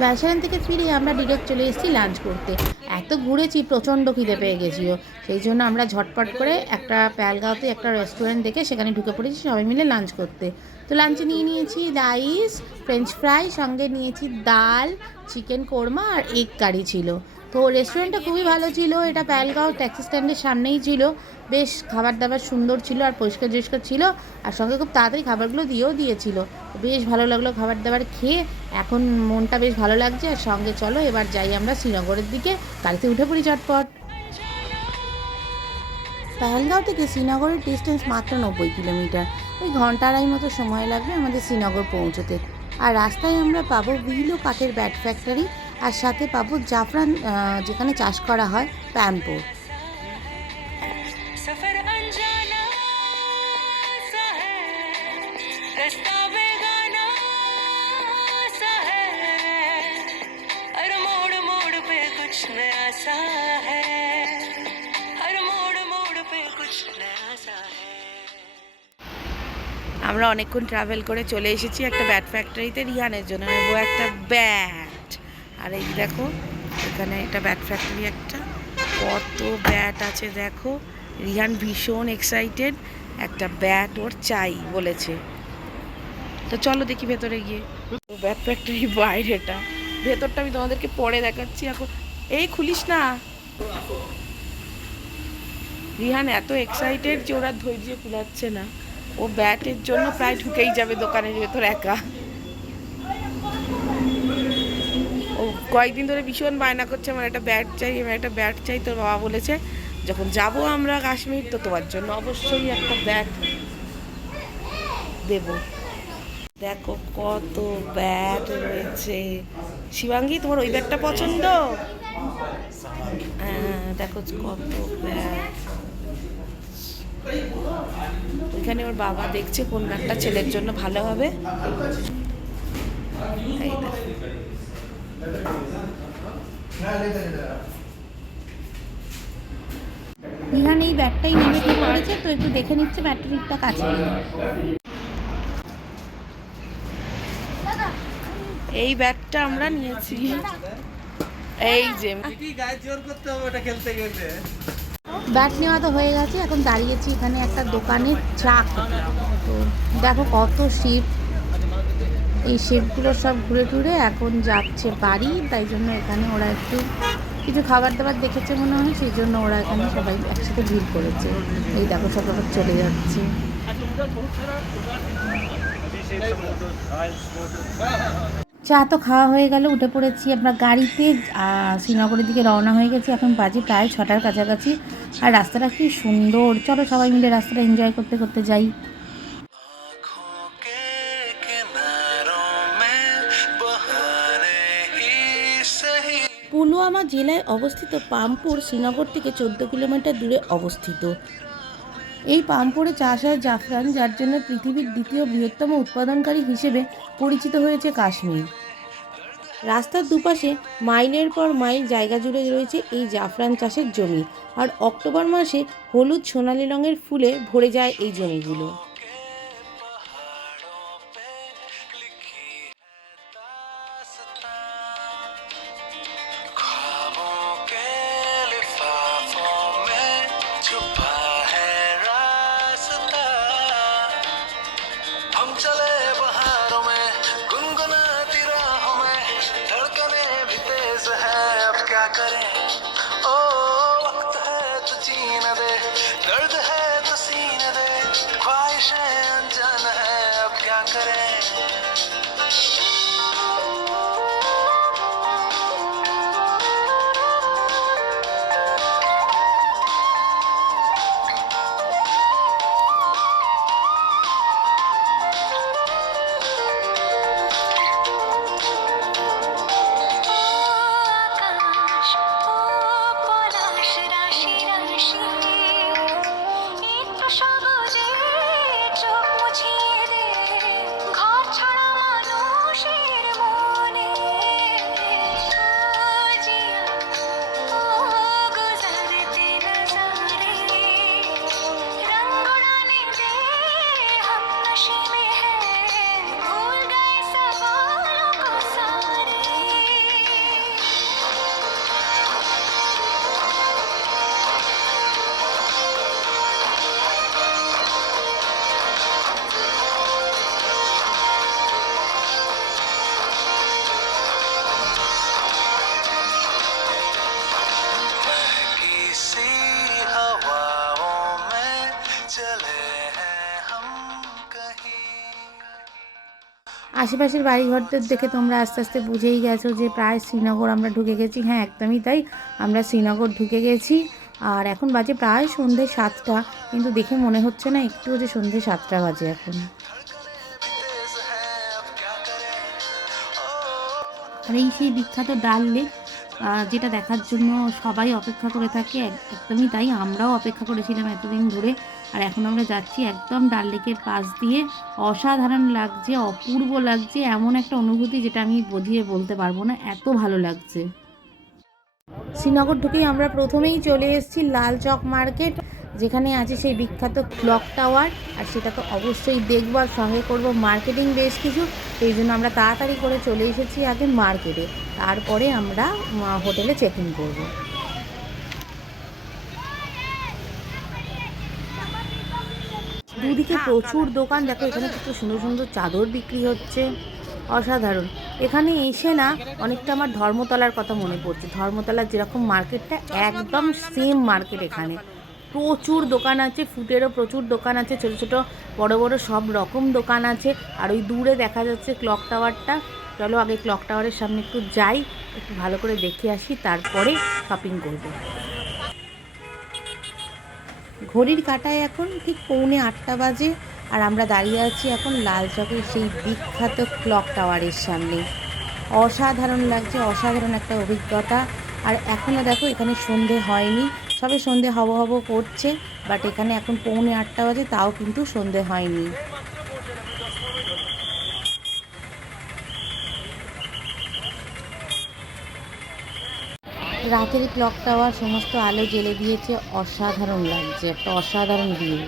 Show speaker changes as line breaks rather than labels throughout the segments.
ব্যাসারান থেকে ফিরে আমরা ডিরেক্ট চলে এসেছি লাঞ্চ করতে। এত ঘুরেছি, প্রচণ্ড খিদে পেয়ে গেছিও সেই জন্য আমরা ঝটপট করে একটা প্যালগাঁওতে একটা রেস্টুরেন্ট দেখে সেখানে ঢুকে পড়েছি, সবাই মিলে লাঞ্চ করতে। তো লাঞ্চে নিয়ে নিয়েছি রাইস ফ্রেঞ্চ ফ্রাই সঙ্গে নিয়েছি ডাল চিকেন কোরমা আর এগ কারি ছিল। তো রেস্টুরেন্টটা খুবই ভালো ছিল। এটা প্যালগাঁও ট্যাক্সি স্ট্যান্ডের সামনেই ছিল। বেশ খাবার দাবার সুন্দর ছিল আর পরিষ্কার পরিষ্কার ছিল। আর সঙ্গে খুব তাড়াতাড়ি খাবারগুলো দিয়েও দিয়েছিল। বেশ ভালো লাগল খাবার দাবার খেয়ে। এখন মনটা বেশ ভালো লাগছে। আর সঙ্গে চলো, এবার যাই আমরা শ্রীনগরের দিকে। গাড়িতে উঠে পড়ি চটপট পেহেলগাঁও থেকে শ্রীনগরের ডিস্টেন্স মাত্র নব্বই কিলোমিটার। ওই ঘণ্টা আড়াই মতো সময় লাগবে আমাদের শ্রীনগর পৌঁছতে। আর রাস্তায় আমরা পাবো উইলো কাঠের ব্যাট ফ্যাক্টরি আর সাথে পাবো জাফরান যেখানে চাষ করা হয়
প্যাম্পোর।
আমরা অনেকক্ষণ ট্রাভেল করে চলে এসেছি একটা ব্যাট ফ্যাক্টরিতে রিহানের জন্য। নেব একটা ব্যাগ আর এই দেখো, এখানে একটা ব্যাট ফ্যাক্টরি একটা। কত ব্যাট আছে দেখো। রিহান ভীষণ এক্সাইটেড একটা ব্যাট ওর চাই বলেছে। তো চলো দেখি ভেতরে গিয়ে। ব্যাট ফ্যাক্টরি বাইরেটা। ভেতরটা আমি তোমাদেরকে পরে দেখাচ্ছি। এখন এই খুলিস না। রিহান এত এক্সাইটেড যে ওরা ধৈর্য কুলাচ্ছে না। ও ব্যাটের জন্য প্রায় ঢুকেই যাবে দোকানের ভেতর একা ও কয়েকদিন ধরে ভীষণ বায়না করছে, আমার একটা ব্যাট চাই, আমার একটা ব্যাট চাই, তোর বাবা বলেছে, যখন যাব আমরা কাশ্মীর, তো তোমার জন্য অবশ্যই একটা ব্যাট দেব। দেখো কত ব্যাট রয়েছে। শিবাঙ্গী, তোমার ওই ব্যাটটা পছন্দ? হ্যাঁ দেখো কত ব্যাট ওইখানে ওর বাবা দেখছে কোন ব্যাগটা ছেলের জন্য ভালো হবে। রিহান এই ব্যাগটাই নেমে কি করেছে? তো একটু দেখে নিচ্ছে ব্যাটারিটা কাছে। এই ব্যাগটা আমরা নিয়েছি। এই যে। ব্যাট নেওয়া তো হয়ে গেছে এখন দাঁড়িয়েছি এখানে একটা দোকানে চা তো দেখো কত শিপ। এই শিপগুলো সব ঘুরে টুরে এখন যাচ্ছে বাড়ি, তাই জন্য এখানে ওরা একটু কিছু খাবার দাবার দেখেছে মনে হয়, সেই জন্য ওরা এখানে সবাই একসাথে ভিড় করেছে। এই দেখো সব চলে যাচ্ছে। চা তো খাওয়া হয়ে গেল, উঠে পড়েছি আমরা গাড়িতে। শ্রীনগরের দিকে রওনা হয়ে গেছি, এখন বাজে প্রায় ছটার কাছাকাছি। আর রাস্তাটা কি সুন্দর। চলো সবাই মিলে রাস্তাটা এনজয় করতে করতে যাই। পুলওয়ামা জেলায় অবস্থিত পামপুর শ্রীনগর থেকে চোদ্দ কিলোমিটার দূরে অবস্থিত। এই পামপুরে চাষ হয় জাফরান, যার জন্য পৃথিবীর দ্বিতীয় বৃহত্তম উৎপাদনকারী হিসেবে পরিচিত হয়েছে কাশ্মীর। রাস্তার দুপাশে মাইলের পর মাইল জায়গা জুড়ে রয়েছে এই জাফরান চাষের জমি। আর অক্টোবর মাসে হলুদ সোনালী রঙের ফুলে ভরে যায় এই জমিগুলো।
Nerede?
আশেপাশের বাড়িঘরদের দেখে তোমরা আস্তে আস্তে বুঝেই গেছো যে প্রায় শ্রীনগর আমরা ঢুকে গেছি। হ্যাঁ একদমই তাই। আমরা শ্রীনগর ঢুকে গেছি আর এখন বাজে প্রায় সন্ধ্যে সাতটা। কিন্তু দেখে মনে হচ্ছে না, একটুও যে সন্ধ্যে সাতটা বাজে এখন। আর এই সেই বিখ্যাত ডাল লেক যেটা দেখার জন্য সবাই অপেক্ষা করে থাকে একদমই তাই, আমরাও অপেক্ষা করেছিলাম এতদিন ধরে, আর এখন আমরা যাচ্ছি একদম ডাল লেকের পাশ দিয়ে। অসাধারণ লাগছে, অপূর্ব লাগছে, এমন একটা অনুভূতি যেটা আমি বুঝিয়ে বলতে পারব না, এত ভালো লাগছে। শ্রীনগর ঢুকেই আমরা প্রথমেই চলে এসেছি লাল চক মার্কেট। যেখানে আছে সেই বিখ্যাত ক্লক টাওয়ার, আর সেটা তো অবশ্যই দেখব আর সঙ্গে করব মার্কেটিং বেশ কিছু, সেই জন্য আমরা তাড়াতাড়ি করে চলে এসেছি আগে মার্কেটে। তারপরে আমরা হোটেলে চেক ইন করব। দুদিকে প্রচুর দোকান, দেখো এখানে কত সুন্দর সুন্দর চাদর বিক্রি হচ্ছে। অসাধারণ। এখানে এসে না, অনেকটা আমার ধর্মতলার কথা মনে পড়ছে। ধর্মতলার যেরকম মার্কেটটা, একদম সেম মার্কেট এখানে। প্রচুর দোকান আছে, ফুটেরও প্রচুর দোকান আছে, ছোট ছোট, বড় বড় সব রকম দোকান আছে। আর ওই দূরে দেখা যাচ্ছে ক্লক টাওয়ারটা। চলো আগে ক্লক টাওয়ারের সামনে একটু যাই, একটু ভালো করে দেখে আসি, তারপরে শপিং করব। ঘড়ির কাটায় এখন ঠিক পৌনে আটটা বাজে, আর আমরা দাঁড়িয়ে আছি এখন লাল চকের সেই বিখ্যাত ক্লক টাওয়ারের সামনে। অসাধারণ লাগছে, অসাধারণ একটা অভিজ্ঞতা। আর এখনও দেখো, এখানে সন্ধে হয়নি। সবে সন্ধে হব হব করছে বাট এখানে এখন পৌনে আটটা বাজে, তাও কিন্তু সন্ধে হয়নি। রাতের ক্লক টাওয়ার সমস্ত আলো জ্বেলে দিয়েছে, অসাধারণ লাগছে, একটা অসাধারণ ভিউ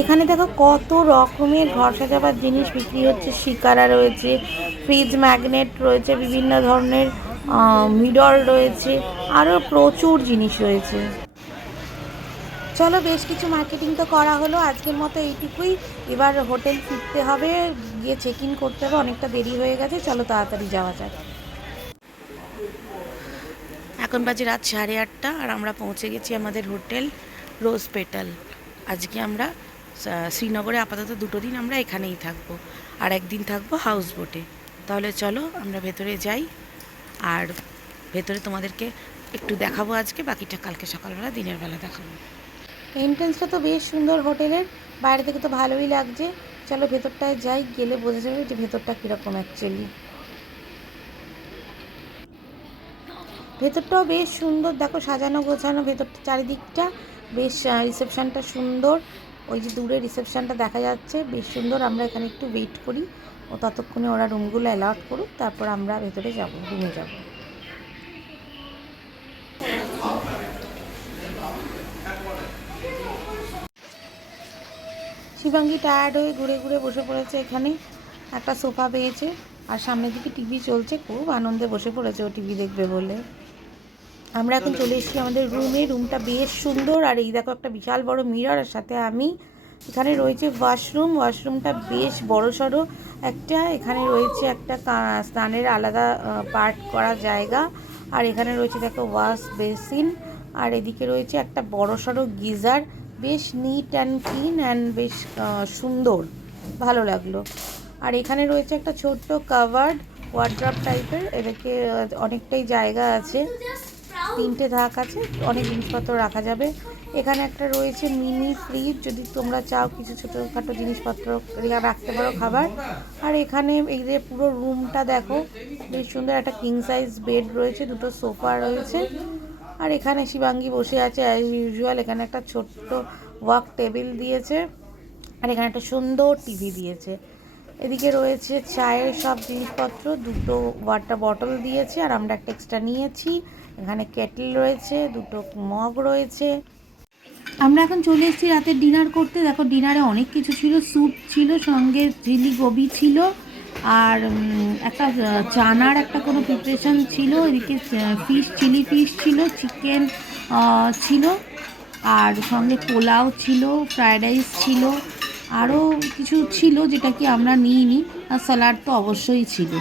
এখানে দেখো কত রকমের ঘর সাজাবার জিনিস বিক্রি হচ্ছে, শিকারা রয়েছে ফ্রিজ ম্যাগনেট রয়েছে, বিভিন্ন ধরনের মিডর রয়েছে আরও প্রচুর জিনিস রয়েছে। চলো বেশ কিছু মার্কেটিং তো করা হলো, আজকের মতো এইটুকুই। এবার হোটেল ফিরতে হবে, গিয়ে চেক ইন করতে হবে, অনেকটা দেরি হয়ে গেছে, চলো তাড়াতাড়ি যাওয়া যাক। এখন বাজে রাত সাড়ে আটটা, আর আমরা পৌঁছে গেছি আমাদের হোটেল রোজ পেটাল আজকে আমরা শ্রীনগরে আপাতত দুটো দিন আমরা এখানেই থাকব। আর একদিন থাকব হাউস বোটে তাহলে চলো, আমরা ভেতরে যাই। আর ভেতরে তোমাদেরকে একটু দেখাবো আজকে, বাকিটা কালকে সকালবেলা, দিনের বেলা দেখাবো। এন্ট্রেন্সটা তো বেশ সুন্দর হোটেলের বাইরে থেকে তো ভালোই লাগছে। চলো ভেতরটায় যাই, গেলে বোঝা যাবে যে ভেতরটা কীরকম অ্যাকচুয়ালি ভেতরটাও বেশ সুন্দর। দেখো সাজানো গোছানো ভেতরটা, চারিদিকটা বেশ রিসেপশনটা সুন্দর। ওই যে দূরে রিসেপশনটা দেখা যাচ্ছে, বেশ সুন্দর। আমরা এখানে একটু ওয়েট করি। ও ততক্ষণে ওরা রুমগুলো অ্যালাউট করুক, তারপর আমরা ভেতরে যাব রুমে যাব। শিবাঙ্গী টায়ার্ড হয়ে ঘুরে ঘুরে বসে পড়েছে এখানে। একটা সোফা পেয়েছে, আর সামনের দিকে টিভি চলছে, খুব আনন্দে বসে পড়েছে ও টিভি দেখবে বলে। আমরা এখন চলে এসেছি আমাদের রুমে। রুমটা বেশ সুন্দর। আর এই দেখো একটা বিশাল বড় মিরর, আর সাথে আমি এখানে রয়েছে ওয়াশরুম। ওয়াশরুমটা বেশ বড় সড়ো একটা। এখানে রয়েছে একটা স্নানের আলাদা পার্ট করা জায়গা। আর এখানে রয়েছে দেখো ওয়াশ বেসিন। আর এদিকে রয়েছে একটা বড় সড়ো গিজার। বেশ নিট অ্যান্ড ক্লিন অ্যান্ড বেশ সুন্দর। ভালো লাগল। আর এখানে রয়েছে একটা ছোট্ট কাভার্ড ওয়ার্ড্রপ টাইপের এদিকে অনেকটাই জায়গা আছে। তিনটে ধাক আছে, অনেক জিনিসপত্র রাখা যাবে। এখানে একটা রয়েছে মিনি ফ্রিজ যদি তোমরা চাও কিছু ছোটোখাটো জিনিসপত্র রাখতে পারো খাবার। আর এখানে এই যে পুরো রুমটা দেখো, বেশ সুন্দর একটা কিং সাইজ বেড রয়েছে, দুটো সোফা রয়েছে। আর এখানে শিবাঙ্গী বসে আছে অ্যাজ ইউজুয়াল এখানে একটা ছোট্ট ওয়াক টেবিল দিয়েছে। আর এখানে একটা সুন্দর টিভি দিয়েছে। এদিকে রয়েছে চায়ের সব জিনিসপত্র, দুটো ওয়াটার বটল দিয়েছে, আর আমরা একটা এক্সট্রা নিয়েছি। এখানে কেটল রয়েছে, দুটো মগ রয়েছে। আমরা এখন চলে এসেছি রাতের ডিনার করতে। দেখো ডিনারে অনেক কিছু ছিল স্যুপ ছিল, সঙ্গে চিলি গোবি ছিল, আর একটা চানার একটা কোনো প্রিপারেশন ছিল, এদিকে ফিশ চিলি ফিশ ছিল চিকেন ছিল, আর সঙ্গে পোলাও ছিল ফ্রায়েড রাইস ছিল আরও কিছু ছিল যেটা কি আমরা নিইনি, আর স্যালাড তো অবশ্যই ছিল।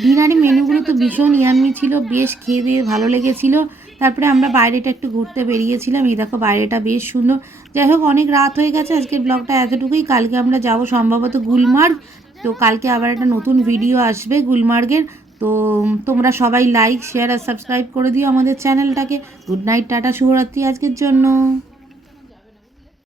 ডিনারে মেনুগুলো তো ভীষণ ইয়াম্মি ছিল, বেশ খেয়ে দিয়ে ভালো লেগেছিলো। তারপরে আমরা বাইরেটা একটু ঘুরতে বেরিয়েছিলাম। এই দেখো বাইরেটা বেশ সুন্দর। যাই হোক, অনেক রাত হয়ে গেছে। আজকের ব্লগটা এতটুকুই। কালকে আমরা যাব সম্ভবত গুলমার্গ। তো কালকে আবার একটা নতুন ভিডিও আসবে গুলমার্গের। তো তোমরা সবাই লাইক শেয়ার আর সাবস্ক্রাইব করে দিও আমাদের চ্যানেলটাকে। গুড নাইট, টাটা, শুভরাত্রি আজকের জন্য।